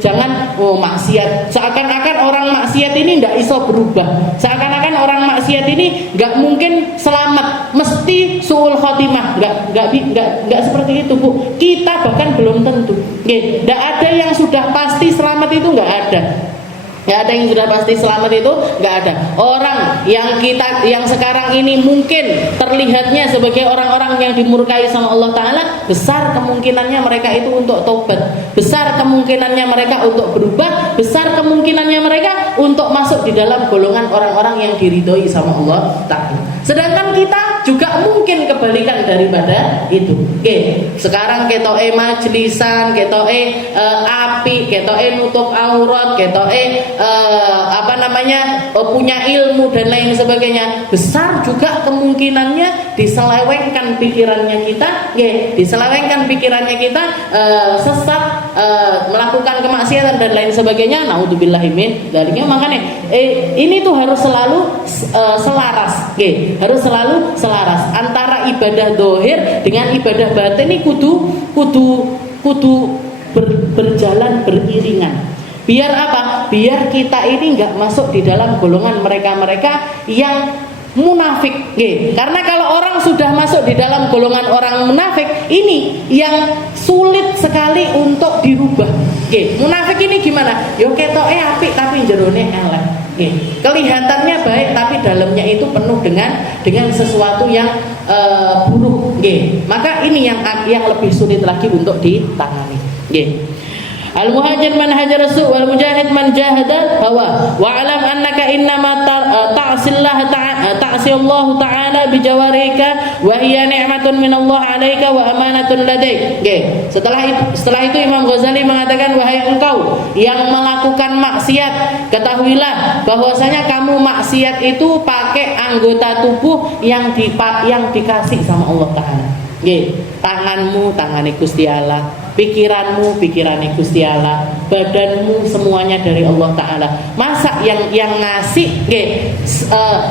Jangan maksiat. Seakan-akan orang maksiat ini ndak iso berubah. Seakan-akan orang maksiat ini nggak mungkin selamat, mesti suul khotimah. Nggak seperti itu, Bu. Kita bahkan belum tentu. Nggak ada yang sudah pasti selamat, itu nggak ada. Nggak ada yang sudah pasti selamat, itu nggak ada. Orang yang sekarang ini mungkin terlihatnya sebagai orang-orang yang dimurkai sama Allah Ta'ala, besar kemungkinannya mereka itu untuk taubat, besar kemungkinannya mereka untuk berubah, besar kemungkinannya mereka untuk masuk di dalam golongan orang-orang yang diridhoi sama Allah Ta'ala. Sedangkan kita juga mungkin kebalikan daripada itu. Sekarang ketoke majlisan, ketoke api, ketoke nutup aurat, ketoke punya ilmu dan lain sebagainya, besar juga kemungkinannya diselewengkan pikirannya kita, diselewengkan pikirannya kita, sesat, melakukan kemaksiatan dan lain sebagainya. Naudzubillahi min dzalika. Makanya ini tuh harus selalu selaras, harus selalu selaras antara ibadah dohir dengan ibadah batin. Ini kudu berjalan beriringan. Biar apa? Biar kita ini nggak masuk di dalam golongan mereka-mereka yang munafik. Karena kalau orang sudah masuk di dalam golongan orang munafik, ini yang sulit sekali untuk dirubah. Munafik ini gimana? Yo ketoke apik tapi jerone elek. Kelihatannya baik tapi dalamnya itu penuh dengan sesuatu yang buruk. Maka ini yang lebih sulit lagi untuk ditangani. Al-muhajir man hajara su' wal mujahid man jahada hawa wa alam annaka innama ta'sillah ta'sillah ta'ala bi jawarika wa hiya ni'matun min Allah 'alaika wa amanatun ladaik. Setelah itu Imam Ghazali mengatakan, wahai engkau yang melakukan maksiat, ketahuilah bahwasanya kamu maksiat itu pakai anggota tubuh yang dikasih sama Allah Ta'ala. Tanganmu tangane Gusti Allah, pikiranmu pikirane Gusti Allah, badanmu semuanya dari Allah Ta'ala. Masa yang ngasih,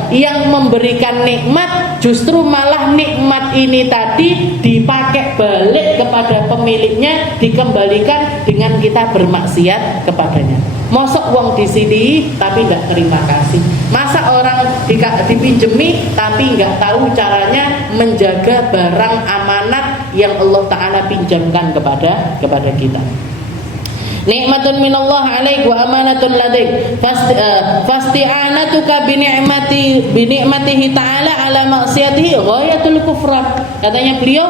yang memberikan nikmat, justru malah nikmat ini tadi dipakai balik kepada pemiliknya, dikembalikan dengan kita bermaksiat kepadanya. Mosok wong di sini tapi nggak terima kasih. Masa orang dipinjemi tapi nggak tahu caranya menjaga barang amanat yang Allah Ta'ala pinjamkan kepada kita. Nikmatun minallah alaik wa amanatun ladaik fasti'anatuka binikmatihi ta'ala ala maksiatihi ghayatul kufran. Katanya beliau,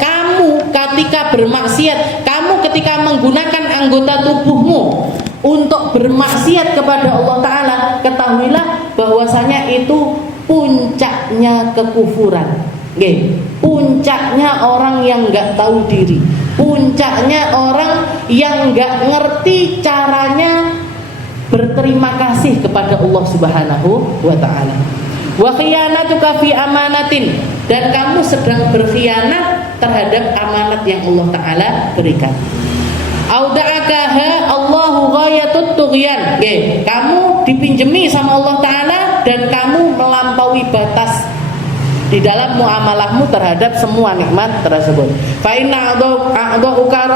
kamu ketika bermaksiat, kamu ketika menggunakan anggota tubuhmu untuk bermaksiat kepada Allah Ta'ala, ketahuilah bahwasanya itu puncaknya kekufuran. Nggih, puncaknya orang yang nggak tahu diri, puncaknya orang yang nggak ngerti caranya berterima kasih kepada Allah Subhanahu wa taala. Wa khiyanatuka fi amanatin, dan kamu sedang berkhianat terhadap amanat yang Allah taala berikan. Auda'akaha Allahu ghayatut tughyan. Nggih, kamu dipinjemi sama Allah taala dan kamu melampaui batas di dalam muamalahmu terhadap semua nikmat tersebut. Fa inna a'dha'uka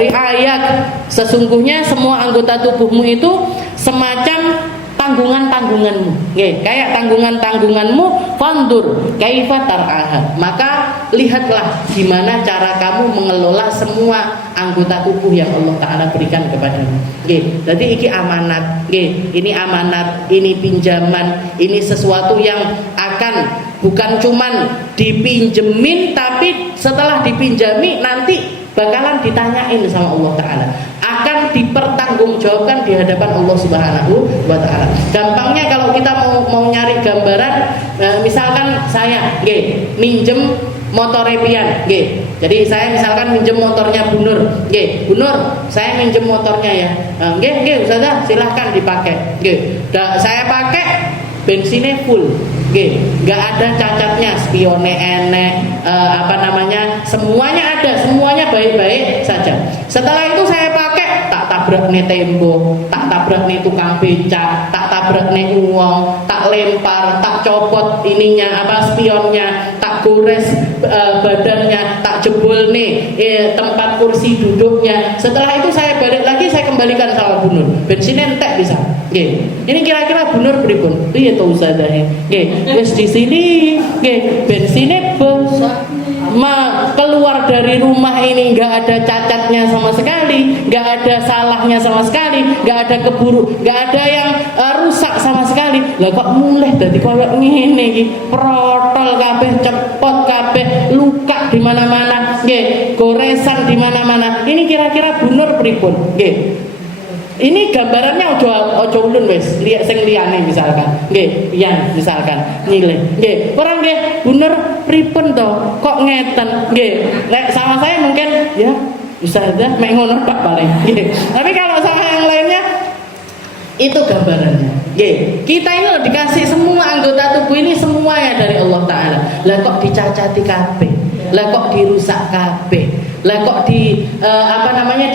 ri'ayat, sesungguhnya semua anggota tubuhmu itu semacam tanggungan-tanggunganmu. Nggih, kayak tanggungan-tanggunganmu, fandur kaifa tar'aha. Maka lihatlah gimana cara kamu mengelola semua anggota tubuh yang Allah taala berikan kepadamu. Nggih, jadi iki amanat. Nggih, ini amanat, ini pinjaman, ini sesuatu yang akan bukan cuman dipinjemin, tapi setelah dipinjami nanti bakalan ditanyain sama Allah taala, akan dipertanggungjawabkan di hadapan Allah Subhanahu wa taala. Gampangnya kalau kita mau nyari gambaran, misalkan saya nggih minjem motor pian nggih. Jadi saya misalkan minjem motornya Bu Nur. Nggih, Bu Nur, saya minjem motornya ya. Nggih, Ustazah, silahkan dipakai. Nggih. Saya pakai bensinnya full. Nggak ada cacatnya, spionnya enek, semuanya ada, semuanya baik-baik saja. Setelah itu saya pakai, tak tabrak nih tembok, tak tabrak nih tukang becak, tak tabrak nih uang, tak lempar, tak copot ininya spionnya, tak gores badannya, tak jebol nih tempat kursi duduknya. Setelah itu saya balik lagi, saya kembalikan sama Bu Nur. Bensinnya entek bisa. Ini kira-kira Bu Nur pripun? Piye to usahane? Wis di sini bensinnya bos. Keluar dari rumah ini nggak ada cacatnya sama sekali, nggak ada salahnya sama sekali, nggak ada nggak ada yang rusak sama sekali. Lah kok mulai dadi koyo ngene iki, protol kabeh, cepot kabeh, luka di mana-mana, goresan di mana-mana. Ini kira-kira Bu Nur pripun? Ini gambarannya ojo ulun wis, lihat sing liyane misalkan. Nggih, pian misalkan nilai. Nggih, orang nggih bener pripun to? Kok ngeten? Nggih. Lek sama saya mungkin ya bisa aja mek ngono tok paling. Nggih. Tapi kalau sama yang lainnya itu gambarannya. Nggih, kita ini loh dikasih semua anggota tubuh ini semuanya dari Allah taala. Lah kok dicacati kabeh? Lah kok dirusak kabeh? Lah kok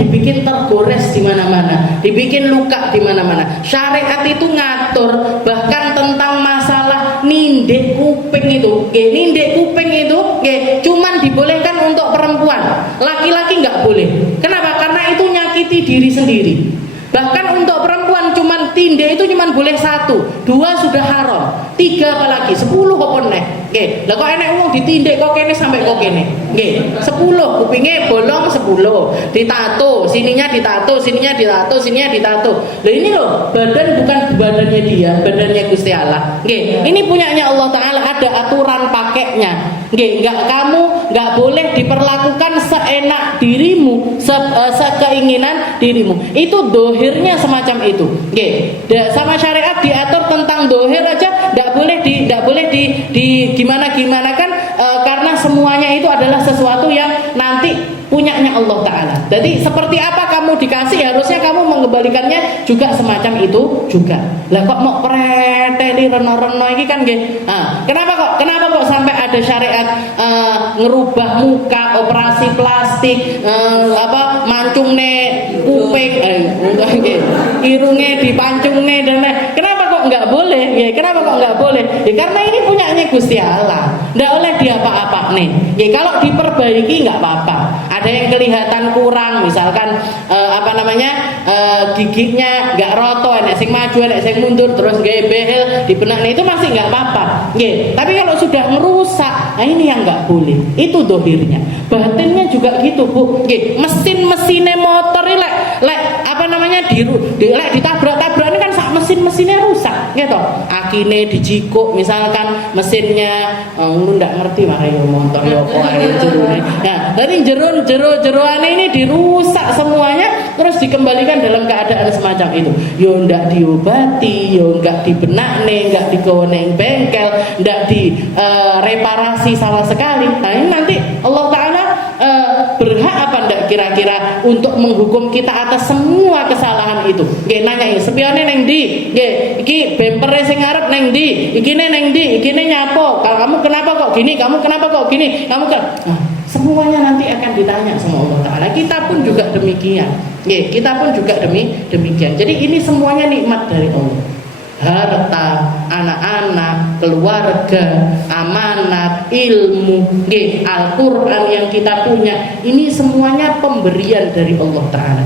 dibikin tergores di mana-mana, dibikin luka di mana-mana. Syariat itu ngatur bahkan tentang masalah nindek kuping itu. Nindek kuping itu cuman dibolehkan untuk perempuan, laki-laki nggak boleh. Kenapa? Karena itu nyakiti diri sendiri. Bahkan untuk perempuan cuman tindek itu cuman boleh 1, 2 sudah haram, 3 apalagi 10 kok neh. Lah kok enek wong ditindek kok kene sampai kok kene. 10 kupinge bolong 10, ditato, sininya ditato, sininya ditato, sininya ditato. Lah ini loh, badan bukan badannya dia, badannya Gusti Allah. Ini punyanya Allah taala, ada aturan pakainya. Kamu nggak boleh diperlakukan seenak dirimu, sekeinginan dirimu. Itu dohirnya semacam itu. Sama syariat diatur tentang dohir aja, nggak boleh di gimana kan, karena semuanya itu adalah sesuatu yang nanti punyanya Allah taala. Jadi seperti apa kamu dikasih, harusnya kamu mengembalikannya juga semacam itu juga. Lah kok mau preteli reno-reno iki kan nggih. Kenapa kok sampai ada syariat ngerubah muka, operasi plastik, mancungne kuping, irunge dipancungne dan lain. Kenapa kok nggak boleh? Kenapa kok nggak boleh? Karena ini punyanya Gusti Allah. Nggak oleh diapa-apa nih. Kalau diperbaiki nggak apa-apa. Ada yang kelihatan kurang, misalkan giginya nggak roto, ada sing maju, ada sing mundur, terus gaya behel di benak, itu masih nggak apa-apa. Tapi kalau sudah merusak, nah ini yang nggak boleh. Itu dohirnya. Batinnya juga gitu Bu. Mesinnya motor ini ditabrak-tabrak ini kan mesinnya rusak, gitu. Akine dijikuk, misalkan mesinnya nggak ngerti makanya motor ya kok ae jerone. Nah, tadi jeroan ini dirusak semuanya, terus dikembalikan dalam keadaan semacam itu. Yo ndak diobati, yo nggak dibenakne, nggak digawe bengkel, ndak direparasi sama sekali. Nah ini nanti Allah Ta'ala berhak apa ndak kira-kira untuk menghukum kita atas semua kesalahan itu. Nggih nanya sepione neng ndi? Nggih iki bempere sing ngarep neng ndi? Ikine neng ndi? Ikine nyapo? Kalau kamu kenapa kok gini? Kamu kenapa kok gini? Kamu kan semuanya nanti akan ditanya sama Allah Ta'ala. Kita pun juga demikian. Kita pun juga demikian. Jadi ini semuanya nikmat dari Allah. Harta, anak-anak, keluarga, amanat, ilmu, Al-Quran yang kita punya, ini semuanya pemberian dari Allah Ta'ala.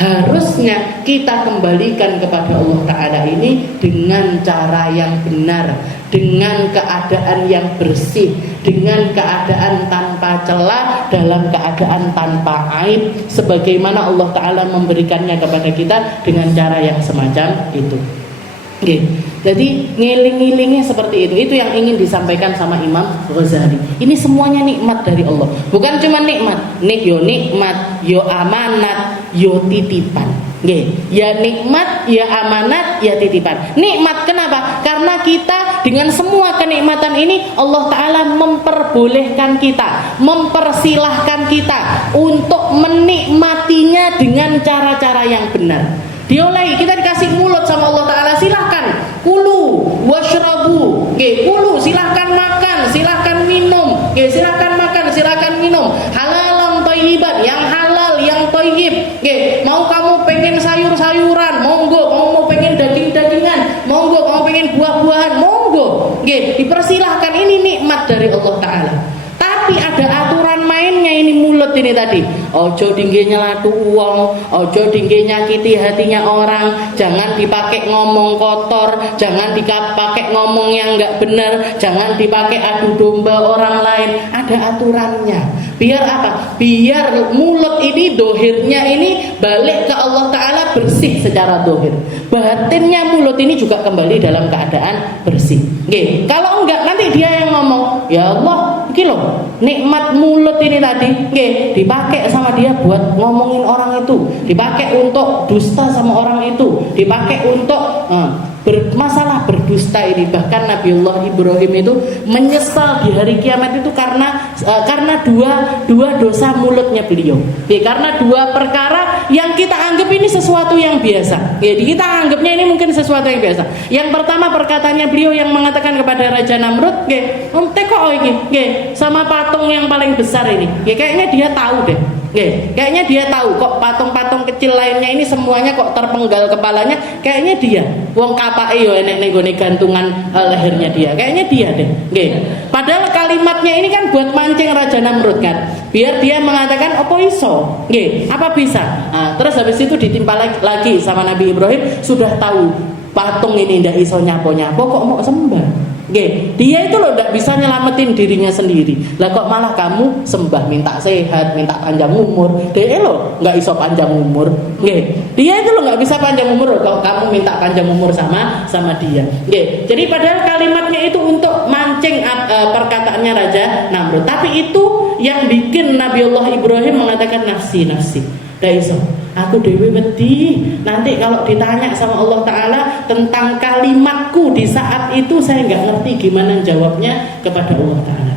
Harusnya kita kembalikan kepada Allah Ta'ala ini dengan cara yang benar, dengan keadaan yang bersih, dengan keadaan tanpa celah, dalam keadaan tanpa aib, sebagaimana Allah Ta'ala memberikannya kepada kita dengan cara yang semacam itu. Jadi ngiling-ngilingnya seperti itu yang ingin disampaikan sama Imam Ghazali. Ini semuanya nikmat dari Allah, bukan cuma nikmat, nikmat, yo amanat, yo titipan. Ya nikmat, ya amanat, ya titipan. Nikmat kenapa? Karena kita dengan semua kenikmatan ini Allah Ta'ala memperbolehkan kita, mempersilahkan kita untuk menikmatinya dengan cara-cara yang benar. Diolehi, kita dikasih mulut sama Allah Ta'ala, silahkan kulu washrabu, kulu silahkan makan, silahkan minum, silahkan makan, silahkan minum, halalan thayyiban, yang halal, yang thayyib. Mau kamu pengen sayur-sayuran, monggo. Mau pengen daging-dagingan, monggo. Kamu pengen buah-buahan, monggo. Dipersilahkan, ini nikmat dari Allah Ta'ala. Tapi ada aturan mainnya ini mulut ini tadi. Ojo dingge nyelatu uang, ojo dingge nyakiti hatinya orang, jangan dipakai ngomong kotor, jangan dipakai ngomong yang nggak benar, jangan dipakai adu domba orang lain. Ada aturannya. Biar apa? Biar mulut ini dohirnya ini balik ke Allah Ta'ala bersih secara dohir. Batinnya mulut ini juga kembali dalam keadaan bersih. Kalau enggak nanti dia yang ngomong, ya Allah, iki loh, nikmat mulut ini tadi, dipakai sama dia buat ngomongin orang itu, dipakai untuk dusta sama orang itu, dipakai untuk masalah berdusta ini. Bahkan Nabiullah Ibrahim itu menyesal di hari kiamat itu karena dua dosa mulutnya beliau. Karena dua perkara yang kita anggap ini sesuatu yang biasa. Kita anggapnya ini mungkin sesuatu yang biasa. Yang pertama perkataannya beliau yang mengatakan kepada Raja Namrud, teko sama patung yang paling besar ini. Kayaknya dia tahu deh. Kayaknya dia tahu kok patung-patung kecil lainnya ini semuanya kok terpenggal kepalanya. Kayaknya dia. Wong kapake yo enek ning gone gantungan lehernya dia. Kayaknya dia deh. Padahal kalimatnya ini kan buat mancing Raja Namrud kan. Biar dia mengatakan apa iso? Apa bisa? Terus habis itu ditimpa lagi sama Nabi Ibrahim, sudah tahu patung ini ndak iso nyapo-nyapo kok mau sembah. Dia itu loh ndak bisa nyelamatin dirinya sendiri. Lah kok malah kamu sembah, minta sehat, minta panjang umur. Dia loh nggak iso panjang umur. Dia itu loh nggak bisa panjang umur kalau kamu minta panjang umur sama dia. Jadi padahal kalimatnya itu untuk mancing perkataannya Raja Namrud. Tapi itu yang bikin Nabiullah Ibrahim mengatakan nafsi. Ndak iso. Aku dewi wedi nanti kalau ditanya sama Allah Ta'ala tentang kalimatku di saat itu, saya nggak ngerti gimana jawabnya kepada Allah Ta'ala.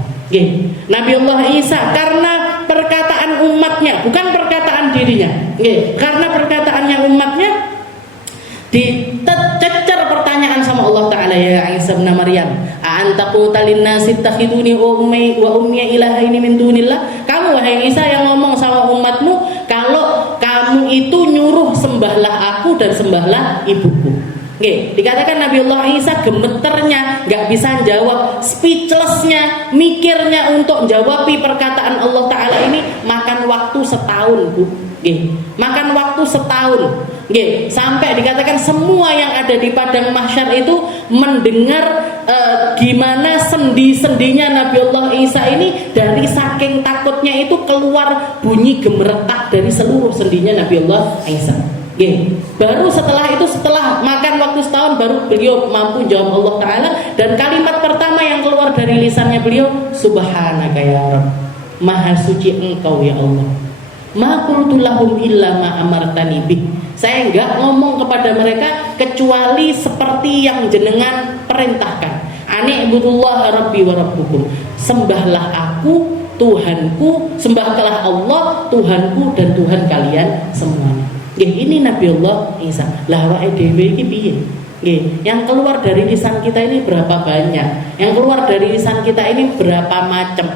Nabiullah Isa karena perkataan umatnya, bukan perkataan dirinya. Karena perkataannya umatnya dicecer pertanyaan sama Allah Ta'ala, ya Isa bin Maryam, a'anta qulta lin-nasi ittakhiduni wa ummi ilahaini min dunillah. Kamu wahai Isa yang ngomong sama umatmu kalau kamu itu nyuruh sembahlah aku dan sembahlah ibuku. Dikatakan Nabiullah Isa gemeternya, nggak bisa jawab, speechlessnya, mikirnya untuk jawabi perkataan Allah Ta'ala ini makan waktu setahun, Bu. Makan waktu setahun. Sampai dikatakan semua yang ada di padang mahsyar itu mendengar gimana sendi-sendinya Nabiullah Isa ini, dari saking takutnya itu keluar bunyi gemeretak dari seluruh sendinya Nabiullah Isa. Baru setelah itu, setelah makan waktu setahun, baru beliau mampu jawab Allah Ta'ala. Dan kalimat pertama yang keluar dari lisannya beliau, Subhanaka ya Rabb, Maha suci Engkau ya Allah. Ma qultu lahum illa ma amartani bih. Saya enggak ngomong kepada mereka kecuali seperti yang jenengan perintahkan. Ani ibudullah rabbi wa rabbukum. Sembahlah aku, Tuhanku, sembahlah Allah, Tuhanku dan Tuhan kalian semuanya. Ini Nabi Allah Isa. Lah awake dhewe iki piye? Yang keluar dari lisan kita ini berapa banyak? Yang keluar dari lisan kita ini berapa macam?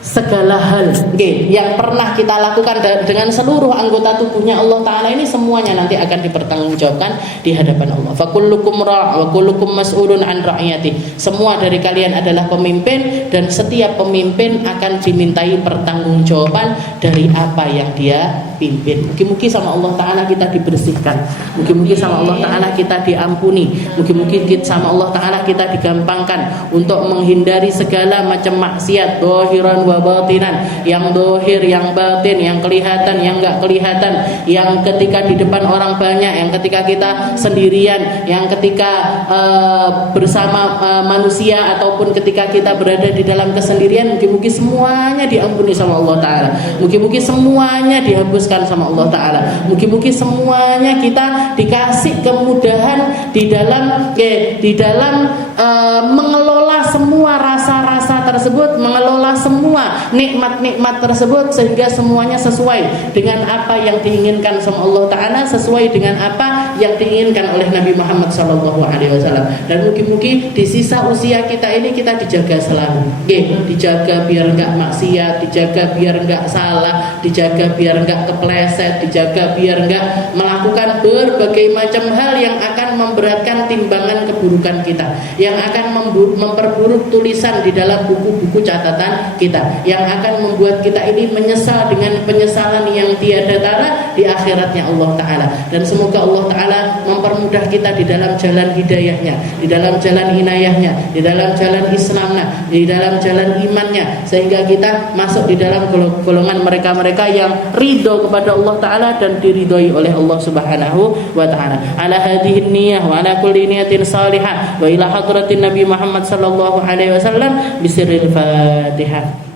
Segala hal yang pernah kita lakukan dengan seluruh anggota tubuhnya Allah Ta'ala ini semuanya nanti akan dipertanggungjawabkan di hadapan Allah. Fakullukum ra' wa kullukum mas'ulun an ra'iyati. Semua dari kalian adalah pemimpin dan setiap pemimpin akan dimintai pertanggungjawaban dari apa yang dia pimpin. Mungkin-mungkin sama Allah Ta'ala kita dibersihkan, mungkin-mungkin sama Allah Ta'ala kita diampuni, mungkin-mungkin sama Allah Ta'ala kita digampangkan untuk menghindari segala macam maksiat dohiran wa batinan, yang dohir, yang batin, yang kelihatan, yang enggak kelihatan, yang ketika di depan orang banyak, yang ketika kita sendirian, yang ketika bersama manusia, ataupun ketika kita berada di dalam kesendirian. Mungkin-mungkin semuanya diampuni sama Allah Ta'ala, mungkin-mungkin semuanya dihapuskan sama Allah Ta'ala, mungkin-mungkin semuanya kita dikasih kemudahan di dalam mengelola semua rasa-rasa tersebut, mengelola semua nikmat-nikmat tersebut, sehingga semuanya sesuai dengan apa yang diinginkan sama Allah Ta'ala, sesuai dengan apa yang diinginkan oleh Nabi Muhammad SAW. Dan mungkin-mungkin di sisa usia kita ini kita dijaga selalu, dijaga biar enggak maksiat, dijaga biar enggak salah, dijaga biar enggak kepleset, dijaga biar enggak melakukan berbagai macam hal yang akan memberatkan timbangan keburukan kita, yang akan memperburuk tulisan di dalam buku-buku catatan kita, yang akan membuat kita ini menyesal dengan penyesalan yang tiada tara di akhiratnya Allah Ta'ala. Dan semoga Allah Ta'ala mempermudah kita di dalam jalan hidayahnya, di dalam jalan inayahnya, di dalam jalan Islamnya, di dalam jalan imannya, sehingga kita masuk di dalam golongan mereka-mereka yang ridho kepada Allah Ta'ala dan diridhoi oleh Allah Subhanahu wa Ta'ala. Ala hadhihi niyah wa ala kulli niyatin salihah wa ila hadratin Nabi Muhammad sallallahu alaihi wasallam bisirril Fatihah.